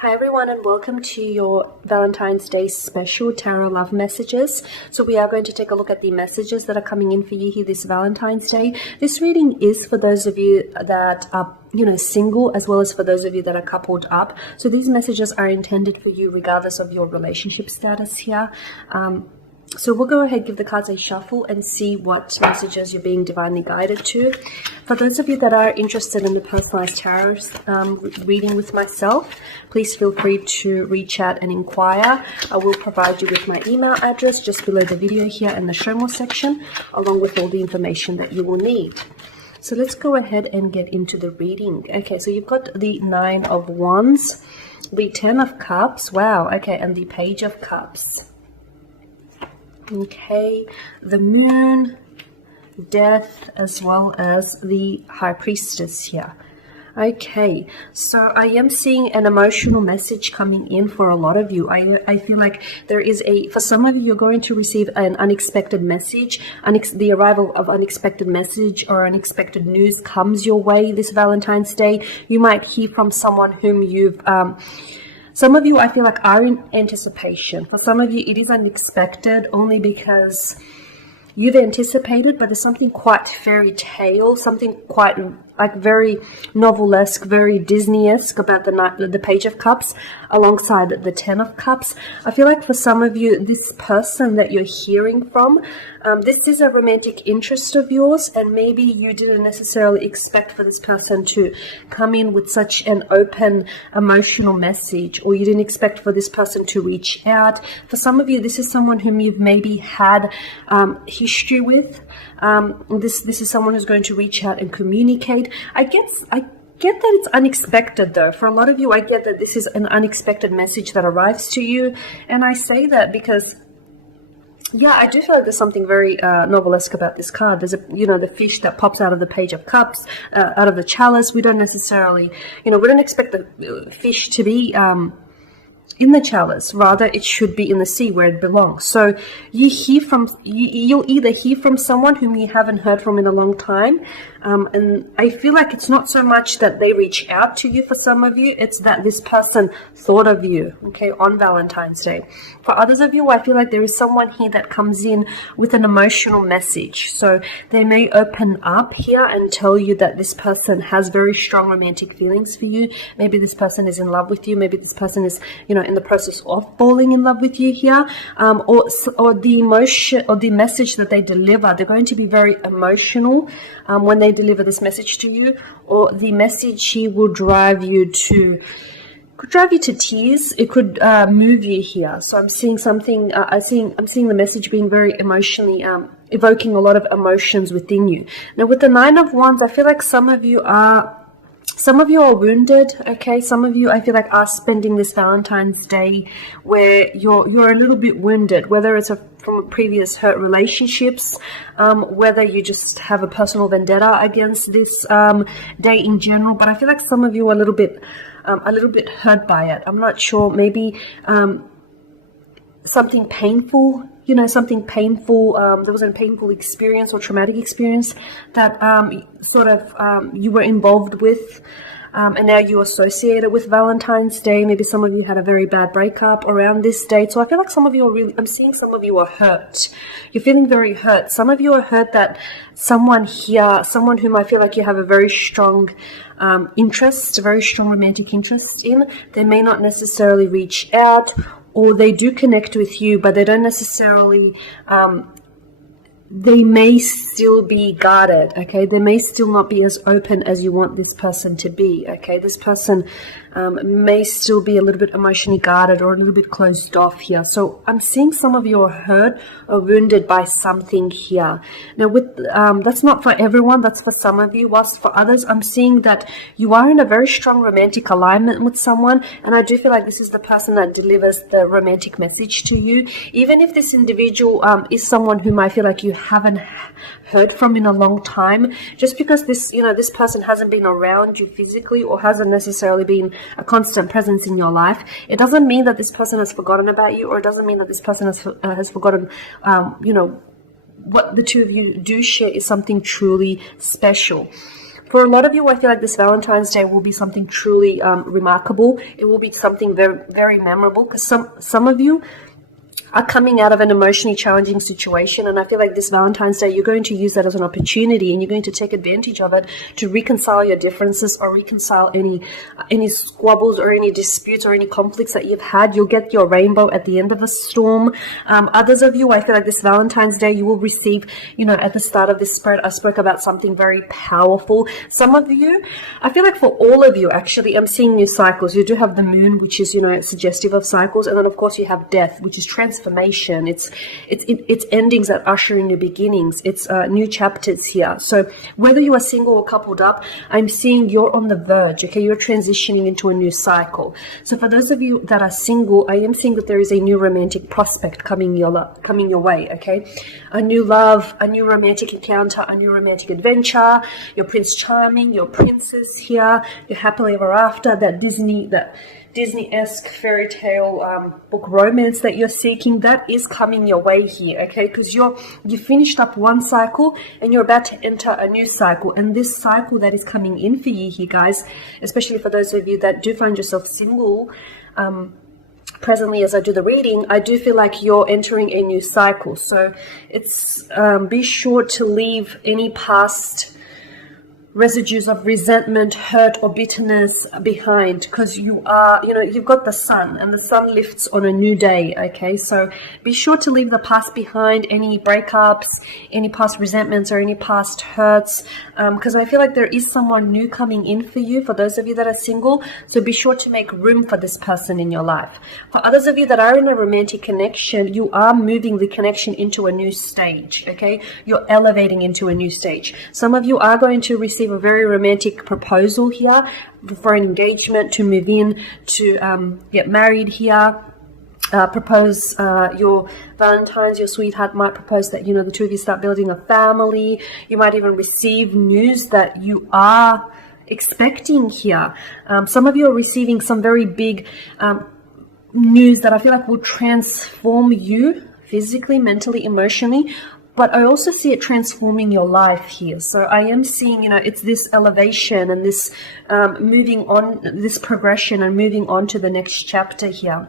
Hi everyone, and welcome to your Valentine's Day special tarot love messages. So we are going to take a look at the messages that are coming in for you here this Valentine's Day. This reading is for those of you that are single, as well as for those of you that are coupled up. So these messages are intended for you regardless of your relationship status here. So we'll go ahead, give the cards a shuffle and see what messages you're being divinely guided to. For those of you that are interested in the personalized tarot reading with myself, please feel free to reach out and inquire. I will provide you with my email address just below the video here in the show more section, along with all the information that you will need. So let's go ahead and get into the reading. Okay, so you've got the Nine of Wands, the Ten of Cups, wow, okay, and the Page of Cups. Okay, the Moon, Death, as well as the High Priestess here. Okay, so I am seeing an emotional message coming in for a lot of you. I feel like there is for some of you, you're going to receive an unexpected message. The arrival of unexpected message or unexpected news comes your way this Valentine's Day. You might hear from someone whom you've... some of you, I feel like, are in anticipation. For some of you, it is unexpected only because you've anticipated, but there's something quite fairy tale, something quite like very novelesque, very Disney-esque about the Page of Cups alongside the Ten of Cups. I feel like for some of you, this person that you're hearing from, this is a romantic interest of yours, and maybe you didn't necessarily expect for this person to come in with such an open emotional message, or you didn't expect for this person to reach out. For some of you, this is someone whom you've maybe had history with. This is someone who's going to reach out and communicate. I get that it's unexpected though. For a lot of you, I get that this is an unexpected message that arrives to you. And I say that because, yeah, I do feel like there's something very novelesque about this card. There's the fish that pops out of the Page of Cups, out of the chalice. We don't necessarily, we don't expect the fish to be in the chalice. Rather, it should be in the sea where it belongs. So you'll either hear from someone whom you haven't heard from in a long time, and I feel like it's not so much that they reach out to you for some of you, it's that this person thought of you, okay, on Valentine's Day. For others of you, I feel like there is someone here that comes in with an emotional message. So they may open up here and tell you that this person has very strong romantic feelings for you. Maybe this person is in love with you. Maybe this person is, in the process of falling in love with you here. Or the emotion or the message that they deliver, they're going to be very emotional when they deliver this message to you, or the message here will drive you to tears. It could move you here. So I'm seeing something. I'm seeing the message being very emotionally, evoking a lot of emotions within you. Now, with the Nine of Wands, I feel like some of you are wounded. Okay, some of you, I feel like, are spending this Valentine's Day where you're a little bit wounded, whether it's from previous hurt relationships, whether you just have a personal vendetta against this day in general. But I feel like some of you are a little bit hurt by it. I'm not sure. Maybe something painful. Something painful. There was a painful experience or traumatic experience that you were involved with. And now you associate it with Valentine's Day. Maybe some of you had a very bad breakup around this date. So I feel like some of you I'm seeing some of you are hurt. You're feeling very hurt. Some of you are hurt that someone whom I feel like you have a very strong interest, a very strong romantic interest in, they may not necessarily reach out, or they do connect with you, but they don't necessarily... they may still be guarded, okay? They may still not be as open as you want this person to be, okay? This person may still be a little bit emotionally guarded or a little bit closed off here. So I'm seeing some of you are hurt or wounded by something here. Now, that's not for everyone, that's for some of you. Whilst for others, I'm seeing that you are in a very strong romantic alignment with someone, and I do feel like this is the person that delivers the romantic message to you. Even if this individual is someone whom I feel like you haven't heard from in a long time, just because this person hasn't been around you physically or hasn't necessarily been a constant presence in your life, it doesn't mean that this person has forgotten about you, or it doesn't mean that this person has forgotten what the two of you do share is something truly special. For a lot of you, I feel like this Valentine's Day will be something truly remarkable. It will be something very, very memorable, because some of you are coming out of an emotionally challenging situation, and I feel like this Valentine's Day you're going to use that as an opportunity, and you're going to take advantage of it to reconcile your differences, or reconcile any squabbles or any disputes or any conflicts that you've had. You'll get your rainbow at the end of a storm. Others of you, I feel like this Valentine's Day you will receive, at the start of this spread I spoke about something very powerful. Some of you, I feel like for all of you actually, I'm seeing new cycles. You do have the moon, which is suggestive of cycles, and then of course you have death, which is transformation. It's endings that usher in new beginnings. It's new chapters here. So whether you are single or coupled up, I'm seeing you're on the verge. Okay, you're transitioning into a new cycle. So for those of you that are single, I am seeing that there is a new romantic prospect coming your way. Okay, a new love, a new romantic encounter, a new romantic adventure. Your Prince Charming, your princess here, your happily ever after, that Disney-esque fairy tale book romance that you're seeking, that is coming your way here, okay? Because you finished up one cycle and you're about to enter a new cycle, and this cycle that is coming in for you here, guys, especially for those of you that do find yourself single presently as I do the reading, I do feel like you're entering a new cycle. So it's be sure to leave any past residues of resentment, hurt, or bitterness behind, because you are, you've got the sun, and the sun lifts on a new day, okay? So be sure to leave the past behind, any breakups, any past resentments, or any past hurts, because I feel like there is someone new coming in for you, for those of you that are single. So be sure to make room for this person in your life. For others of you that are in a romantic connection, you are moving the connection into a new stage, okay? You're elevating into a new stage. Some of you are going to receive a very romantic proposal here for an engagement, to move in, to get married here. Propose your Valentine's, your sweetheart might propose that the two of you start building a family. You might even receive news that you are expecting here. Some of you are receiving some very big news that I feel like will transform you physically, mentally, emotionally. But I also see it transforming your life here. So I am seeing, it's this elevation and this moving on, this progression and moving on to the next chapter here.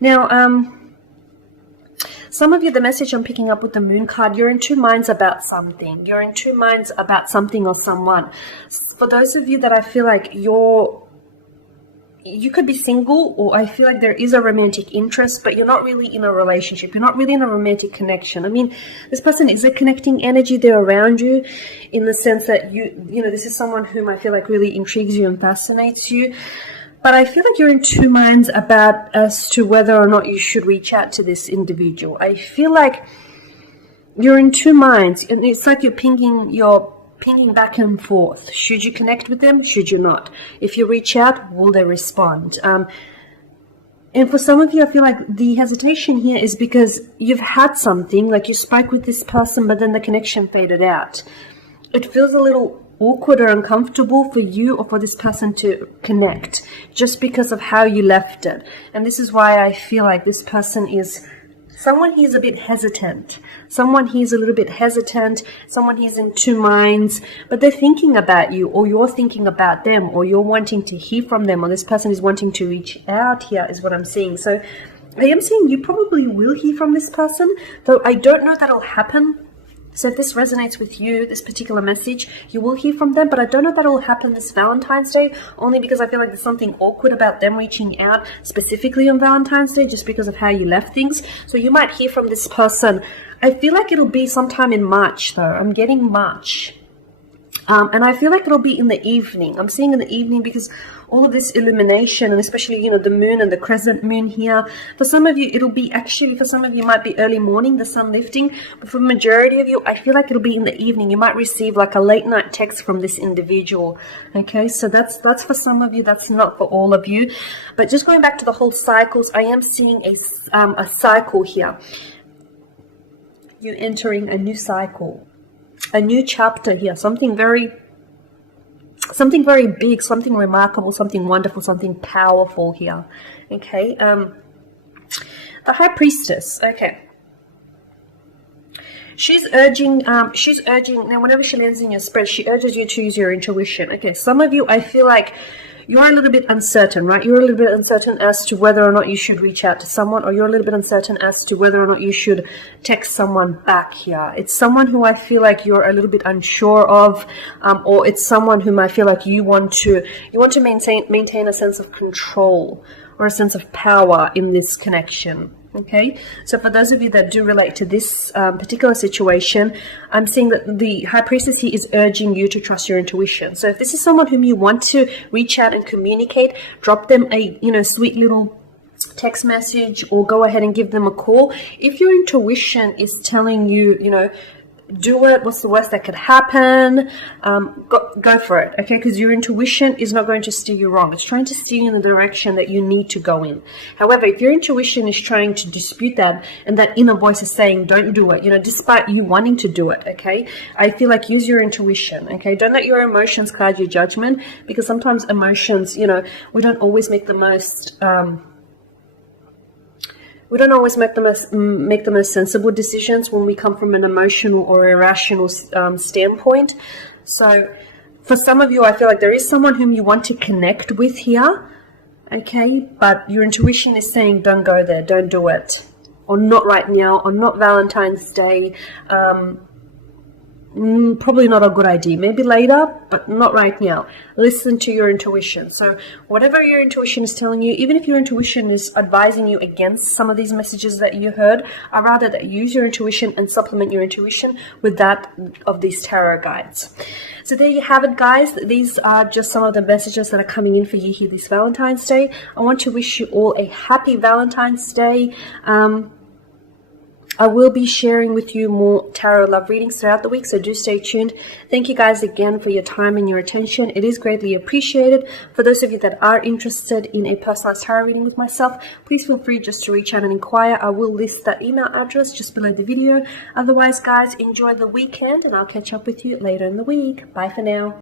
Now, some of you, the message I'm picking up with the moon card, you're in two minds about something. You're in two minds about something or someone. For those of you that I feel like you could be single, or I feel like there is a romantic interest, but you're not really in a relationship. You're not really in a romantic connection. I mean, this person is a connecting energy. They're around you in the sense that this is someone whom I feel like really intrigues you and fascinates you. But I feel like you're in two minds as to whether or not you should reach out to this individual. I feel like you're in two minds, and it's like you're pinging back and forth. Should you connect with them? Should you not? If you reach out, will they respond? And for some of you, I feel like the hesitation here is because you've had something, like you spoke with this person, but then the connection faded out. It feels a little awkward or uncomfortable for you or for this person to connect just because of how you left it. And this is why I feel like this person is someone he's a bit hesitant. Someone he's a little bit hesitant. Someone he's in two minds. But they're thinking about you, or you're thinking about them, or you're wanting to hear from them, or this person is wanting to reach out here is what I'm seeing. So I am seeing you probably will hear from this person, though I don't know that'll happen. So if this resonates with you, this particular message, you will hear from them, but I don't know that it will happen this Valentine's Day, only because I feel like there's something awkward about them reaching out specifically on Valentine's Day, just because of how you left things. So you might hear from this person. I feel like it'll be sometime in March, though. I'm getting March. And I feel like it'll be in the evening. I'm seeing in the evening because all of this illumination, and especially, the moon and the crescent moon here. For some of you, it'll be actually, for some of you, might be early morning, the sun lifting. But for the majority of you, I feel like it'll be in the evening. You might receive like a late night text from this individual. Okay, so that's for some of you. That's not for all of you. But just going back to the whole cycles, I am seeing a cycle here. You entering a new cycle. A new chapter here, something very big, something remarkable, something wonderful, something powerful here. Okay, the High Priestess. Okay, She's urging, now whenever she lands in your spread, she urges you to use your intuition. Okay, some of you, I feel like you're a little bit uncertain, right? You're a little bit uncertain as to whether or not you should reach out to someone, or you're a little bit uncertain as to whether or not you should text someone back here. It's someone who I feel like you're a little bit unsure of, or it's someone whom I feel like you want to maintain a sense of control or a sense of power in this connection. Okay, so for those of you that do relate to this particular situation, I'm seeing that the High Priestess here is urging you to trust your intuition. So if this is someone whom you want to reach out and communicate, drop them a sweet little text message, or go ahead and give them a call. If your intuition is telling you, do it, what's the worst that could happen, go for it, okay? Because your intuition is not going to steer you wrong. It's trying to steer you in the direction that you need to go in. However, if your intuition is trying to dispute that, and that inner voice is saying don't do it, despite you wanting to do it, okay, I feel like use your intuition, okay? Don't let your emotions cloud your judgment, because sometimes emotions, we don't always make the most make the most sensible decisions when we come from an emotional or irrational standpoint. So for some of you, I feel like there is someone whom you want to connect with here, okay, but your intuition is saying don't go there, don't do it, or not right now, or not Valentine's Day. Probably not a good idea. Maybe later, but not right now. Listen to your intuition. So whatever your intuition is telling you, even if your intuition is advising you against some of these messages that you heard, I'd rather that you use your intuition and supplement your intuition with that of these tarot guides. So there you have it, guys. These are just some of the messages that are coming in for you here this Valentine's Day. I want to wish you all a happy Valentine's Day. I will be sharing with you more tarot love readings throughout the week, so do stay tuned. Thank you guys again for your time and your attention. It is greatly appreciated. For those of you that are interested in a personalized tarot reading with myself, please feel free just to reach out and inquire. I will list that email address just below the video. Otherwise, guys, enjoy the weekend, and I'll catch up with you later in the week. Bye for now.